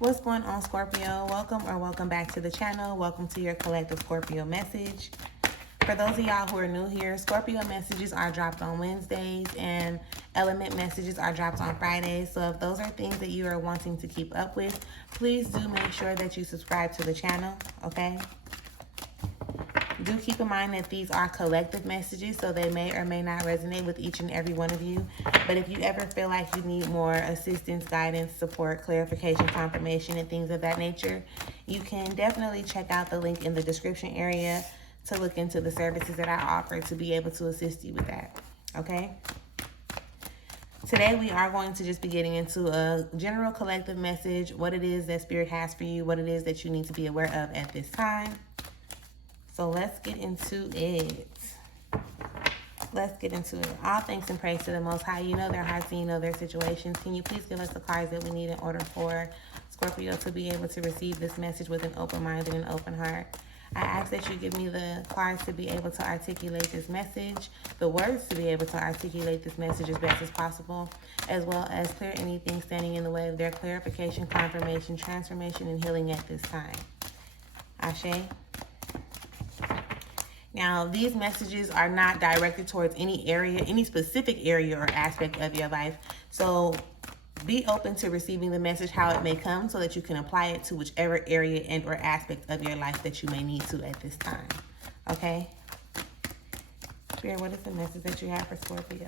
What's going on, Scorpio? Welcome or welcome back to the channel. Welcome to your collective Scorpio message. For those of y'all who are new here, Scorpio messages are dropped on Wednesdays and element messages are dropped on Fridays. So if those are things that you are wanting to keep up with, please do make sure that you subscribe to the channel, okay? Do keep in mind that these are collective messages, so they may or may not resonate with each and every one of you. But if you ever feel like you need more assistance, guidance, support, clarification, confirmation, and things of that nature, you can definitely check out the link in the description area to look into the services that I offer to be able to assist you with that, okay? Today we are going to just be getting into a general collective message, what it is that Spirit has for you, what it is that you need to be aware of at this time. So let's get into it. Let's get into it. All thanks and praise to the Most High. You know their hearts and you know their situations. Can you please give us the cards that we need in order for Scorpio to be able to receive this message with an open mind and an open heart? I ask that you give me the cards to be able to articulate this message, the words to be able to articulate this message as best as possible, as well as clear anything standing in the way of their clarification, confirmation, transformation, and healing at this time. Ashe. Now, these messages are not directed towards any area, any specific area or aspect of your life. So be open to receiving the message how it may come so that you can apply it to whichever area and or aspect of your life that you may need to at this time. Okay? Spirit, what is the message that you have for Scorpio?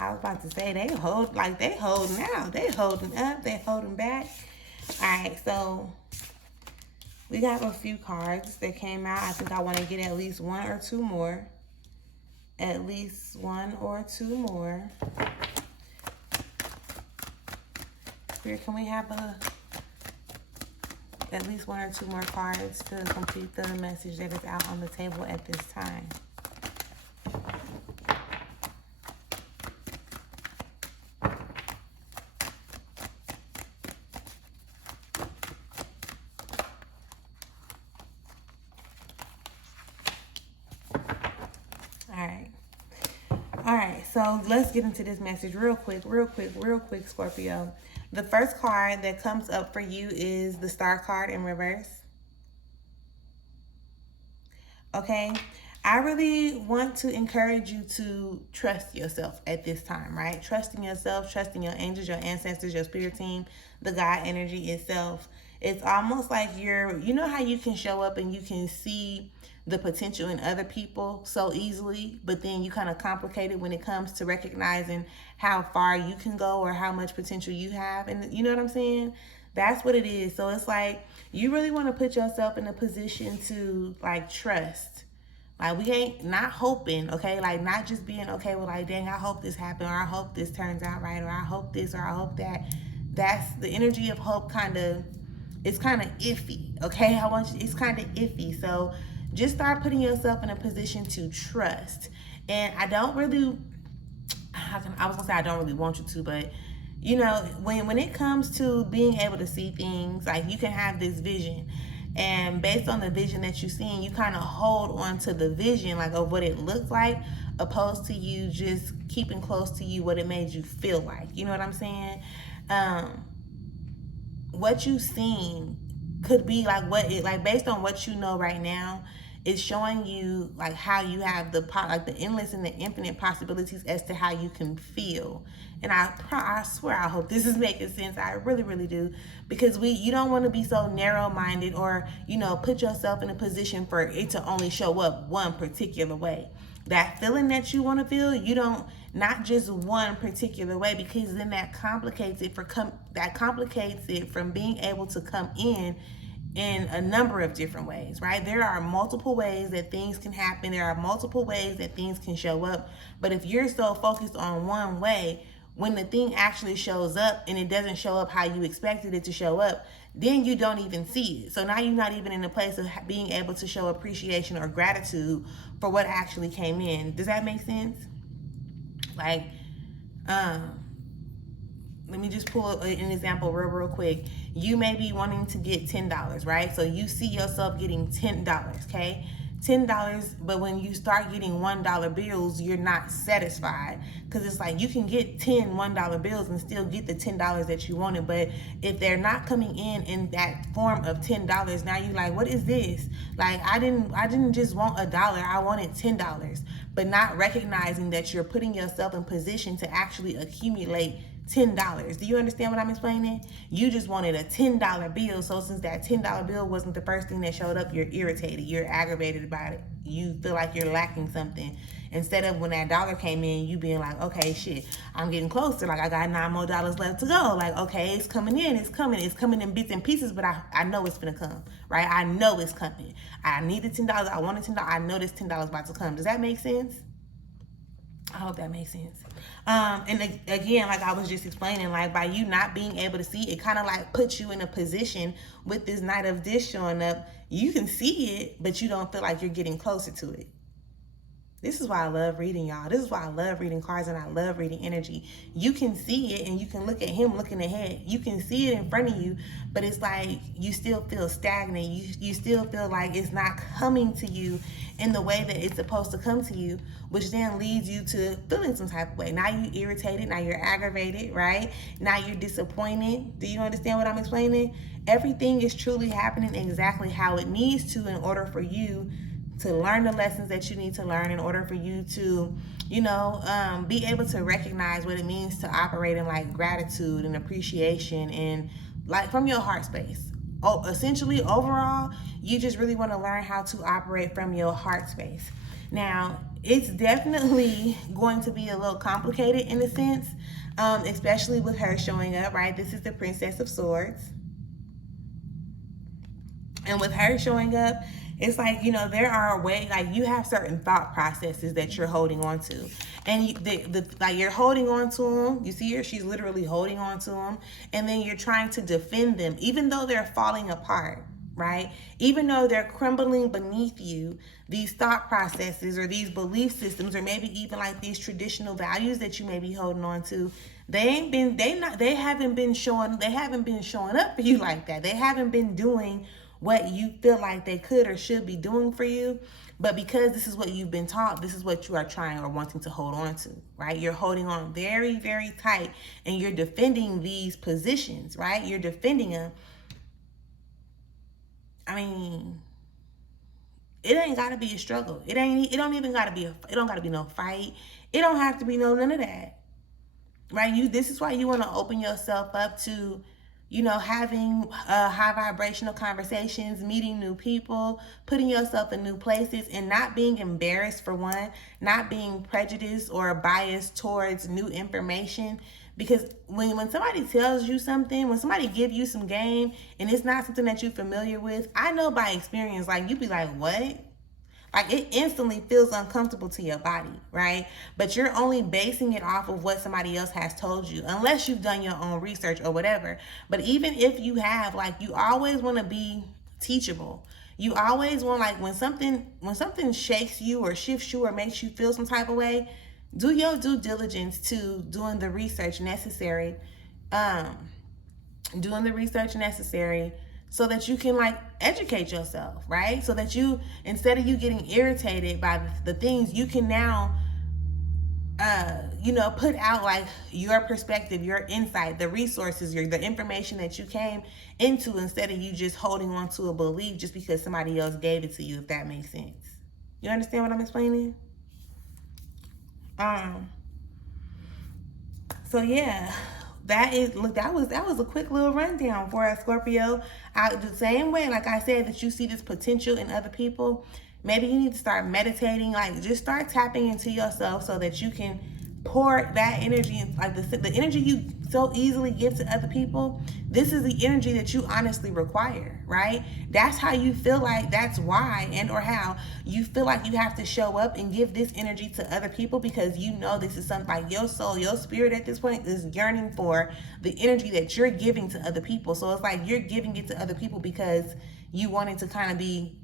I was about to say they holding out, they holding up, they holding back. All right, so we got a few cards that came out. I think I want to get at least one or two more. At least one or two more. Spirit, can we have at least one or two more cards to complete the message that is out on the table at this time? All right, so let's get into this message real quick, Scorpio. The first card that comes up for you is the Star card in reverse. Okay, I really want to encourage you to trust yourself at this time, right? Trusting yourself, trusting your angels, your ancestors, your spirit team, the God energy itself. It's almost like you know how you can show up and you can see the potential in other people so easily, but then you kind of complicate it when it comes to recognizing how far you can go or how much potential you have. And you know what I'm saying? That's what it is. So it's like you really want to put yourself in a position to like trust. Like we ain't not hoping, okay? Like not just being okay with like, dang, I hope this happened, or I hope this turns out right, or I hope this, or I hope that. That's the energy of hope. It's kind of iffy, okay? It's kind of iffy. So just start putting yourself in a position to trust. And I was gonna say I don't really want you to, but you know, when it comes to being able to see things, like you can have this vision, and based on the vision that you're seeing, you kind of hold on to the vision, like of what it looks like, opposed to you just keeping close to you what it made you feel like. You know what I'm saying? What you've seen could be like based on what you know right now, it's showing you like how you have the endless and the infinite possibilities as to how you can feel. And I swear I hope this is making sense. I really, really do. Because you don't want to be so narrow-minded or, you know, put yourself in a position for it to only show up one particular way. That feeling that you want to feel, not just one particular way, because then that complicates it from being able to come in a number of different ways, right? There are multiple ways that things can happen. There are multiple ways that things can show up. But if you're so focused on one way, when the thing actually shows up and it doesn't show up how you expected it to show up, then you don't even see it. So now you're not even in a place of being able to show appreciation or gratitude for what actually came in. Does that make sense? Like, let me just pull an example real quick. You may be wanting to get $10, right? So you see yourself getting $10, okay? $10, but when you start getting $1 bills, you're not satisfied, because it's like you can get 10 $1 bills and still get the $10 that you wanted. But if they're not coming in that form of $10, now you're like, what is this? Like, I didn't just want $1, I wanted $10. But not recognizing that you're putting yourself in position to actually accumulate $10. Do you understand what I'm explaining? You just wanted a $10 bill. So since that $10 bill wasn't the first thing that showed up, you're irritated, you're aggravated about it. You feel like you're lacking something. Instead of when that dollar came in, you being like, okay, shit, I'm getting closer. Like, I got $9 more left to go. Like, okay, it's coming in, it's coming in bits and pieces, but I know it's gonna come, right? I know it's coming. I need the $10, I want the $10, I know this $10 about to come. Does that make sense? I hope that makes sense. And again, like I was just explaining, like by you not being able to see, it kind of like puts you in a position with this Knight of Discs showing up. You can see it, but you don't feel like you're getting closer to it. This is why I love reading, y'all. This is why I love reading cards and I love reading energy. You can see it and you can look at him looking ahead. You can see it in front of you, but it's like you still feel stagnant. You still feel like it's not coming to you in the way that it's supposed to come to you, which then leads you to feeling some type of way. Now you're irritated, now you're aggravated, right? Now you're disappointed. Do you understand what I'm explaining? Everything is truly happening exactly how it needs to in order for you to learn the lessons that you need to learn, in order for you to, be able to recognize what it means to operate in like gratitude and appreciation and like from your heart space. Essentially, overall, you just really want to learn how to operate from your heart space. Now, it's definitely going to be a little complicated in a sense, especially with her showing up, right? This is the Princess of Swords. And with her showing up, it's like, there are ways, like you have certain thought processes that you're holding on to. And like you're holding on to them. You see her, she's literally holding on to them. And then you're trying to defend them, even though they're falling apart, right? Even though they're crumbling beneath you, these thought processes or these belief systems, or maybe even like these traditional values that you may be holding on to, they haven't been showing up for you like that. They haven't been doing what you feel like they could or should be doing for you. But because this is what you've been taught, this is what you are trying or wanting to hold on to, right? You're holding on very, very tight and you're defending these positions, right? You're defending them. I mean, it ain't gotta be a struggle. It don't gotta be no fight. It don't have to be none of that, right? This is why you want to open yourself up to, having high vibrational conversations, meeting new people, putting yourself in new places, and not being embarrassed, for one, not being prejudiced or biased towards new information. Because when somebody tells you something, when somebody gives you some game and it's not something that you're familiar with, I know by experience, like, you be like, what? Like, it instantly feels uncomfortable to your body, right? But you're only basing it off of what somebody else has told you, unless you've done your own research or whatever. But even if you have, like, you always want to be teachable. You always want, like, when something shakes you or shifts you or makes you feel some type of way, do your due diligence to doing the research necessary, so that you can like educate yourself, right? So that you, instead of you getting irritated by the things, you can now, put out like your perspective, your insight, the resources, the information that you came into, instead of you just holding on to a belief just because somebody else gave it to you, if that makes sense. You understand what I'm explaining? So yeah. That was a quick little rundown for us, Scorpio. The same way, like I said, that you see this potential in other people, maybe you need to start meditating, like just start tapping into yourself so that you can pour that energy, like the energy you so easily give to other people. This is the energy that you honestly require, right? That's how you feel like, that's why and or how you feel like you have to show up and give this energy to other people, because this is something like your soul, your spirit at this point is yearning for the energy that you're giving to other people. So it's like you're giving it to other people because you want it to kind of be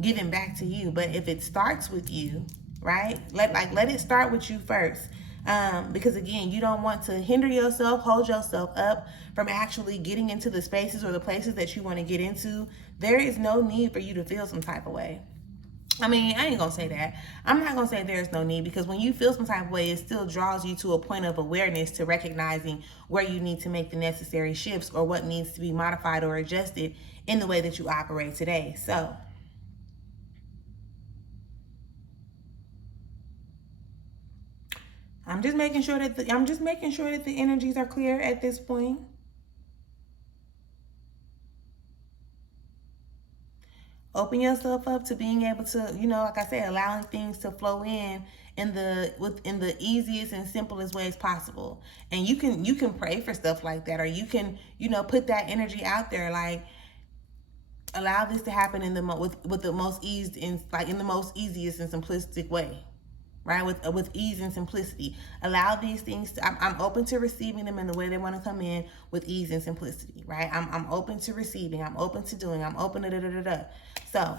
given back to you. But if it starts with you, right? Let it start with you first. Because again, you don't want to hinder yourself, hold yourself up from actually getting into the spaces or the places that you want to get into. There is no need for you to feel some type of way. I mean, I ain't gonna say that. I'm not gonna say there's no need, because when you feel some type of way, it still draws you to a point of awareness to recognizing where you need to make the necessary shifts or what needs to be modified or adjusted in the way that you operate today. So I'm just making sure that the energies are clear at this point. Open yourself up to being able to, like I said, allowing things to flow in the easiest and simplest ways possible. And you can pray for stuff like that, or you can, put that energy out there, like allow this to happen with the most ease, in the most easiest and simplistic way. Right, with ease and simplicity. Allow these things to, I'm open to receiving them in the way they want to come in, with ease and simplicity. Right, I'm open to receiving, I'm open to doing, I'm open to da. So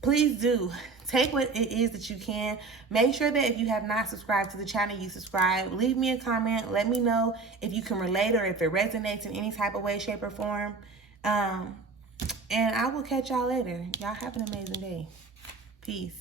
please do take what it is that you can. Make sure that if you have not subscribed to the channel, you subscribe. Leave me a comment, let me know if you can relate or if it resonates in any type of way, shape, or form. And I will catch y'all later. Y'all have an amazing day. Peace.